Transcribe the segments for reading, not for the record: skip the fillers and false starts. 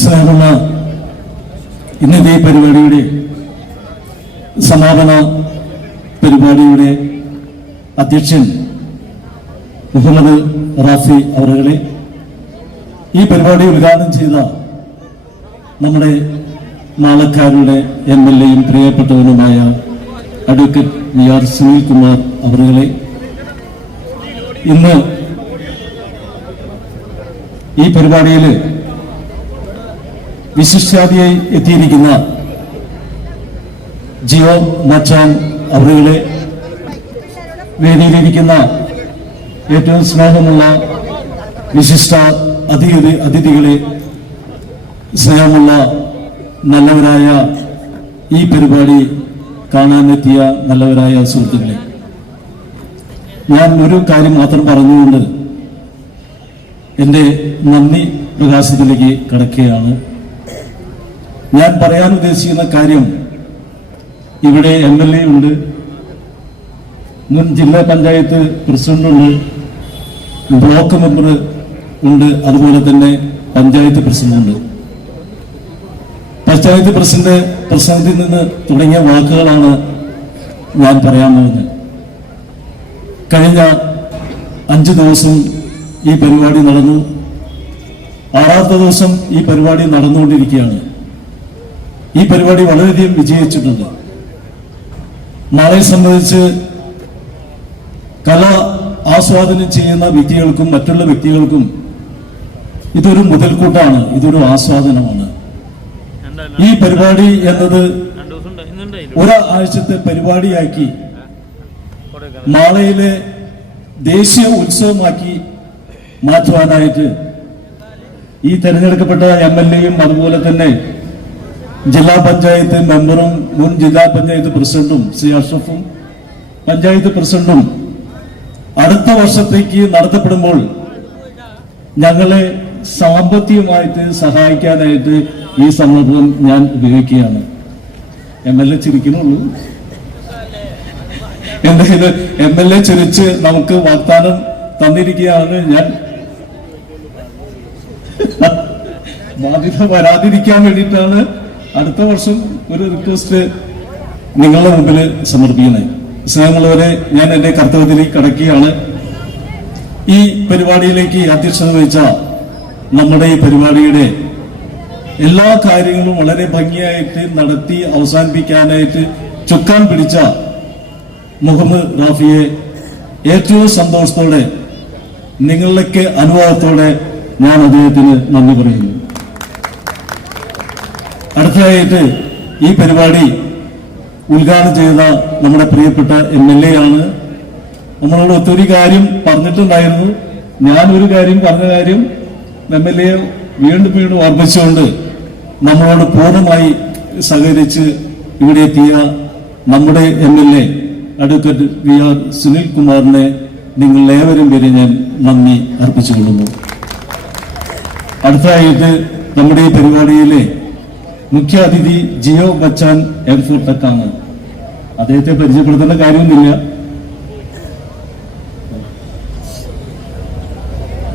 സ്നേഹമുള്ള ഇന്നത്തെ പരിപാടിയുടെ സമാപന പരിപാടിയുടെ അധ്യക്ഷൻ മുഹമ്മദ് റാഫി അവറുകളെ, ഈ പരിപാടി ഉദ്ഘാടനം ചെയ്ത നമ്മുടെ നാളക്കാരുടെ MLA-യും പ്രിയപ്പെട്ടവനുമായ അഡ്വക്കേറ്റ് VR സുനിൽകുമാർ അവറുകളെ, ഇന്ന് ഈ പരിപാടിയിൽ വിശിഷ്ടാതിയായി എത്തിയിരിക്കുന്ന ജിയോ മച്ചാൻ അവറുകളെ, വേദിയിലിരിക്കുന്ന ഏറ്റവും സ്നേഹമുള്ള വിശിഷ്ട അതിഥികളെ, സ്നേഹമുള്ള നല്ലവരായ ഈ പരിപാടി കാണാനെത്തിയ നല്ലവരായ സുഹൃത്തുക്കളെ, ഞാൻ ഒരു കാര്യം മാത്രം പറഞ്ഞുകൊണ്ട് എൻ്റെ നന്ദി പ്രകാശത്തിലേക്ക് കടക്കുകയാണ്. ഞാൻ പറയാൻ ഉദ്ദേശിക്കുന്ന കാര്യം, ഇവിടെ MLA ഉണ്ട്, മുൻ ജില്ലാ പഞ്ചായത്ത് പ്രസിഡന്റുണ്ട്, ബ്ലോക്ക് മെമ്പർ ഉണ്ട്, അതുപോലെ തന്നെ പഞ്ചായത്ത് പ്രസിഡന്റ്. പഞ്ചായത്ത് പ്രസിഡന്റിൽ നിന്ന് തുടങ്ങിയ വാക്കുകളാണ് ഞാൻ പറയാൻ പോകുന്നത്. കഴിഞ്ഞ 5 ദിവസം ഈ പരിപാടി നടന്നു. 6ാമത്തെ ദിവസം ഈ പരിപാടി നടന്നുകൊണ്ടിരിക്കുകയാണ്. ഈ പരിപാടി വളരെയധികം വിജയിച്ചിട്ടുണ്ട്. നാളെ സംബന്ധിച്ച് കല ആസ്വാദനം ചെയ്യുന്ന വ്യക്തികൾക്കും മറ്റുള്ള വ്യക്തികൾക്കും ഇതൊരു മുതൽക്കൂട്ടാണ്, ഇതൊരു ആസ്വാദനമാണ്. ഈ പരിപാടി എന്നത് ഒരാഴ്ചത്തെ പരിപാടിയാക്കി നാളെയിലെ ദേശീയ ഉത്സവമാക്കി മാറ്റുവാനായിട്ട് ഈ തെരഞ്ഞെടുക്കപ്പെട്ട MLA-യും അതുപോലെ തന്നെ ജില്ലാ പഞ്ചായത്ത് മെമ്പറും മുൻ ജില്ലാ പഞ്ചായത്ത് പ്രസിഡന്റും ശ്രീ അഷ്റഫും പഞ്ചായത്ത് പ്രസിഡന്റും അടുത്ത വർഷത്തേക്ക് നടത്തപ്പെടുമ്പോൾ ഞങ്ങളെ സാമ്പത്തികമായിട്ട് സഹായിക്കാനായിട്ട് ഈ സന്ദർഭം ഞാൻ ഉപയോഗിക്കുകയാണ്. MLA ചിരിക്കുന്നുള്ളൂ. എന്തെങ്കിലും MLA ചിരിച്ച് നമുക്ക് വാഗ്ദാനം തന്നിരിക്കുകയാണ്. ഞാൻ ബാധ്യത വരാതിരിക്കാൻ വേണ്ടിയിട്ടാണ് അടുത്ത വർഷം ഒരു റിക്വസ്റ്റ് നിങ്ങളുടെ മുമ്പിൽ സമർപ്പിക്കുന്നത്. സ്നേഹമുള്ളവരെ, ഞാൻ എന്റെ കർത്തവ്യത്തിലേക്ക് കടക്കുകയാണ്. ഈ പരിപാടിയിലേക്ക് അധ്യക്ഷത വഹിച്ച നമ്മുടെ ഈ പരിപാടിയുടെ എല്ലാ കാര്യങ്ങളും വളരെ ഭംഗിയായിട്ട് നടത്തി അവസാനിപ്പിക്കാനായിട്ട് ചുക്കാൻ പിടിച്ച മുഹമ്മദ് റാഫിയെ ഏറ്റവും സന്തോഷത്തോടെ, നിങ്ങളുടെയൊക്കെ അനുവാദത്തോടെ ഞാൻ അദ്ദേഹത്തിന് നന്ദി പറയുന്നു. അടുത്തതായിട്ട് ഈ പരിപാടി ഉദ്ഘാടനം ചെയ്ത നമ്മുടെ പ്രിയപ്പെട്ട MLA ആണ്. നമ്മളോട് ഒത്തിരി കാര്യം പറഞ്ഞിട്ടുണ്ടായിരുന്നു. ഞാനൊരു കാര്യം പറഞ്ഞ കാര്യം MLA വീണ്ടും ഓർമ്മിച്ചുകൊണ്ട് നമ്മളോട് പൂർണ്ണമായി സഹകരിച്ച് ഇവിടെ എത്തിയ നമ്മുടെ MLA അഡ്വക്കേറ്റ് VR സുനിൽകുമാറിനെ നിങ്ങളേവരും പേര് ഞാൻ നന്ദി അർപ്പിച്ചുകൊള്ളുന്നു. അടുത്തതായിട്ട് നമ്മുടെ ഈ പരിപാടിയിലെ മുഖ്യ അതിഥി ജിയോ മച്ചാൻ M4 Tech ആണ്. അദ്ദേഹത്തെ പരിചയപ്പെടുത്തേണ്ട കാര്യമൊന്നുമില്ല.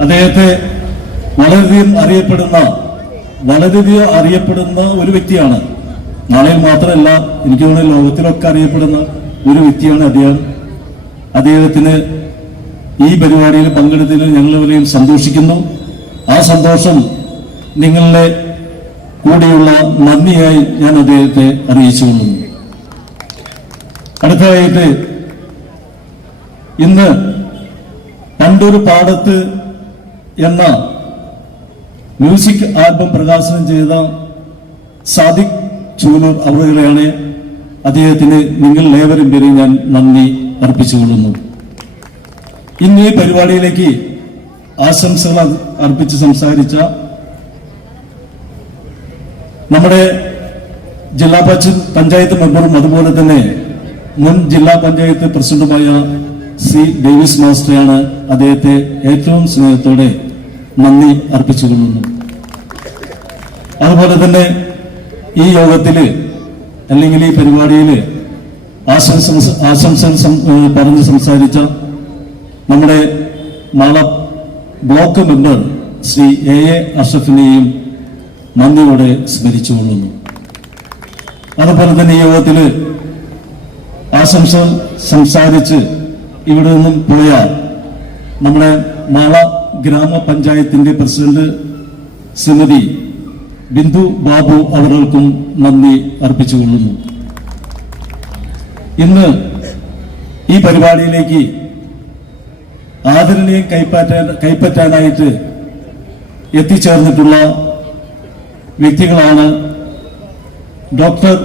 അദ്ദേഹത്തെ വളരെയധികം അറിയപ്പെടുന്ന ഒരു വ്യക്തിയാണ്. നാളെയിൽ മാത്രമല്ല, എനിക്ക് തോന്നുന്നു ലോകത്തിലൊക്കെ അറിയപ്പെടുന്ന ഒരു വ്യക്തിയാണ് അദ്ദേഹം. അദ്ദേഹത്തിന് ഈ പരിപാടിയിൽ പങ്കെടുത്തതിൽ ഞങ്ങൾ വളരെയും സന്തോഷിക്കുന്നു. ആ സന്തോഷം നിങ്ങളുടെ കൂടിയുള്ള നന്ദിയായി ഞാൻ അദ്ദേഹത്തെ അറിയിച്ചുകൊള്ളുന്നു. അടുത്തതായിട്ട് ഇന്ന് പണ്ടൊരു പാടത്ത് എന്ന മ്യൂസിക് ആൽബം പ്രകാശനം ചെയ്ത സാദിഖ് ചൂലൂർ അവറുകളെയാണ്. അദ്ദേഹത്തിന് നിങ്ങൾ ഏവരും പേര് ഞാൻ നന്ദി അർപ്പിച്ചുകൊള്ളുന്നു. ഇന്ന് ഈ പരിപാടിയിലേക്ക് ആശംസകൾ അർപ്പിച്ച് സംസാരിച്ച നമ്മുടെ ജില്ലാ പഞ്ചായത്ത് മെമ്പറും അതുപോലെ തന്നെ മുൻ ജില്ലാ പഞ്ചായത്ത് പ്രസിഡന്റുമായ സി ഡേവിസ് മാസ്റ്ററെയാണ്. അദ്ദേഹത്തെ ഏറ്റവും സ്നേഹത്തോടെ നന്ദി അർപ്പിച്ചുകൊള്ളുന്നു. അതുപോലെ തന്നെ ഈ യോഗത്തില് അല്ലെങ്കിൽ ഈ പരിപാടിയില് ആശംസകൾ പറഞ്ഞ് സംസാരിച്ച നമ്മുടെ ബ്ലോക്ക് മെമ്പർ ശ്രീ എ അഷ്റഫിനെയും നന്ദിയോടെ സ്മരിച്ചുകൊള്ളുന്നു. അതുപോലെ തന്നെ ഈ യോഗത്തിൽ ആശംസ സംസാരിച്ച് ഇവിടെ നിന്നും പോയ നമ്മുടെ മാള ഗ്രാമപഞ്ചായത്തിന്റെ പ്രസിഡന്റ് ശ്രീമതി ബിന്ദു ബാബു അവർക്കും നന്ദി അർപ്പിച്ചുകൊള്ളുന്നു. ഇന്ന് ഈ പരിപാടിയിലേക്ക് ആദരണീയം കൈപ്പറ്റാനായിട്ട് എത്തിച്ചേർന്നിട്ടുള്ള വ്യക്തികളാണ് doctor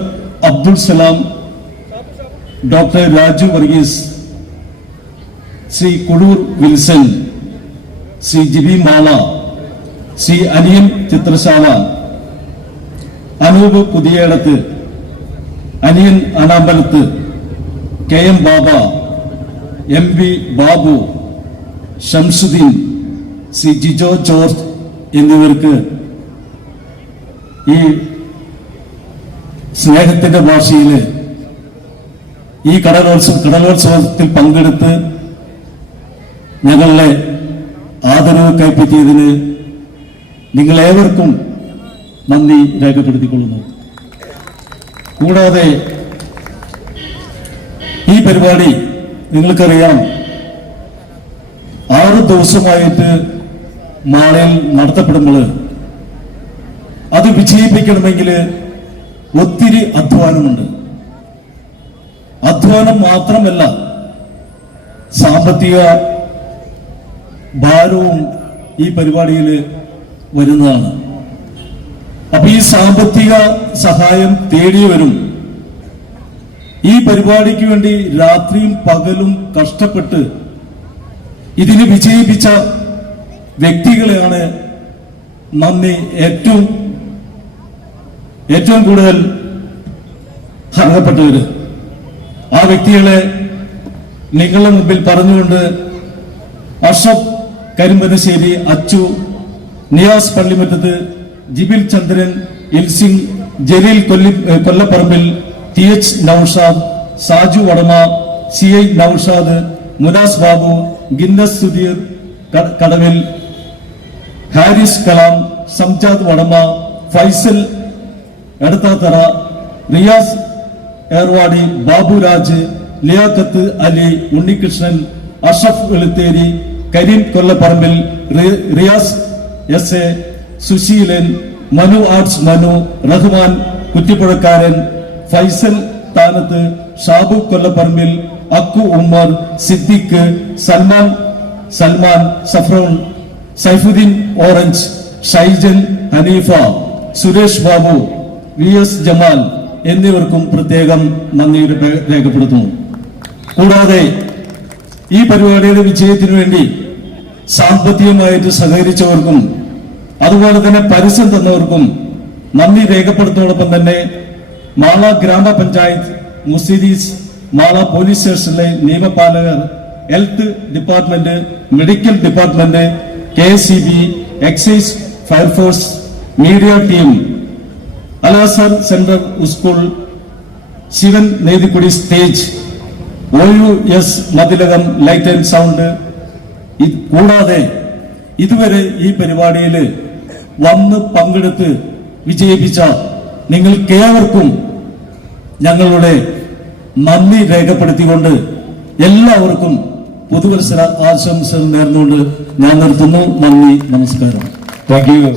Abdul Salam, doctor Raju Varghese, Shri Kudoor Wilson, Shri Jibi Mala, Shri Aniyan Chithrasala, Anoop Puthiyedath, Aniyan Anambalath, K M Baba, M V Babu, Shamsuddin, Shri Jijo George എന്നിവർക്ക് ഈ സ്നേഹത്തിന്റെ ഭാഷയിൽ ഈ കടലോത്സവത്തിൽ പങ്കെടുത്ത് ഞങ്ങളുടെ ആദരവ് കൈപ്പറ്റിയതിന് നിങ്ങളേവർക്കും നന്ദി രേഖപ്പെടുത്തിക്കൊള്ളുന്നു. കൂടാതെ ഈ പരിപാടി നിങ്ങൾക്കറിയാം, 6 ദിവസമായിട്ട് മാളയിൽ നടത്തപ്പെടുമ്പോൾ അത് വിജയിപ്പിക്കണമെങ്കിൽ ഒത്തിരി അധ്വാനമുണ്ട്. അധ്വാനം മാത്രമല്ല, സാമ്പത്തിക ഭാരവും ഈ പരിപാടിയിൽ വരുന്നതാണ്. അപ്പൊ ഈ സാമ്പത്തിക സഹായം തേടിയവരും ഈ പരിപാടിക്ക് വേണ്ടി രാത്രിയും പകലും കഷ്ടപ്പെട്ട് ഇതിനെ വിജയിപ്പിച്ച വ്യക്തികളെയാണ് നന്ദി ഏറ്റവും കൂടുതൽ അർഹപ്പെട്ടവര്. ആ വ്യക്തികളെ നിങ്ങളുടെ മുമ്പിൽ പറഞ്ഞുകൊണ്ട് അഷ്റഫ് കരിമ്പനശ്ശേരി, അച്ചു, നിയാസ് പള്ളിമുറ്റത്ത്, ജിബിൽ ചന്ദ്രൻ, ഇൽസിംഗ്, Jaleel Kollapparambil, T H Noushad, Saju Vadama, C I Noushad, Munas Babu, Guinness Sudheer Kadavil, Haris Kalam, Samjad Vadama, Faisal Edathathara, Riyas Ervadi, Baburaj, Liyaqat Ali, Unnikrishnan, Ashraf Velutheri, Kareem Kollapparambil, Riyas S A, Susheelan, Manu arts Manu, Rahman Kuttipuzhakkaran, Faisal Thanath, Shabu Kollapparambil, Akku Ummer, Siddique, Salman saffron, Saifuddin orange, Shaijan, Haneefa, Suresh Babu, V S Jamal എന്നിവർക്കും പ്രത്യേകം നന്ദി രേഖപ്പെടുത്തുന്നു. കൂടാതെ ഈ പരിപാടിയുടെ വിജയത്തിനു വേണ്ടി സാമ്പത്തികമായിട്ട് സഹകരിച്ചവർക്കും അതുപോലെ തന്നെ പരസ്യം തന്നവർക്കും നന്ദി രേഖപ്പെടുത്തുന്നതോടൊപ്പം തന്നെ മാള ഗ്രാമപഞ്ചായത്ത്, മുസിരീസ്, മാള പോലീസ് സ്റ്റേഷനിലെ നിയമപാലകർ, health department, medical department, KSEB, excise, fire force, media team, അലാസർ central school, Shivan Nethikkudi stage, OUS Mathilakam light and sound, കൂടാതെ ഇതുവരെ ഈ പരിപാടിയിൽ വന്ന് പങ്കെടുത്ത് വിജയിപ്പിച്ച നിങ്ങൾക്കേവർക്കും ഞങ്ങളുടെ നന്ദി രേഖപ്പെടുത്തിക്കൊണ്ട് എല്ലാവർക്കും പുതുവത്സര ആശംസകൾ നേർന്നുകൊണ്ട് ഞാൻ നിർത്തുന്നു. നന്ദി, നമസ്കാരം. Thank you.